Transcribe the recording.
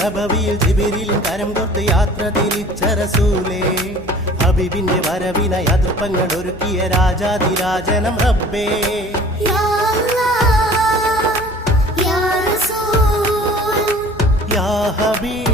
നബവിയിൽ ജിബിരിൽ കരം തൊട്ട് യാത്ര തിരിച്ച റസൂലേ ഹബീബിന്റെ വരവിനായി അതിർപ്പങ്ങൾ ഒരുക്കിയ രാജാതിരാജനം റബ്ബേ യാ അല്ലാഹ് യാ റസൂൽ യാ ഹബീബ്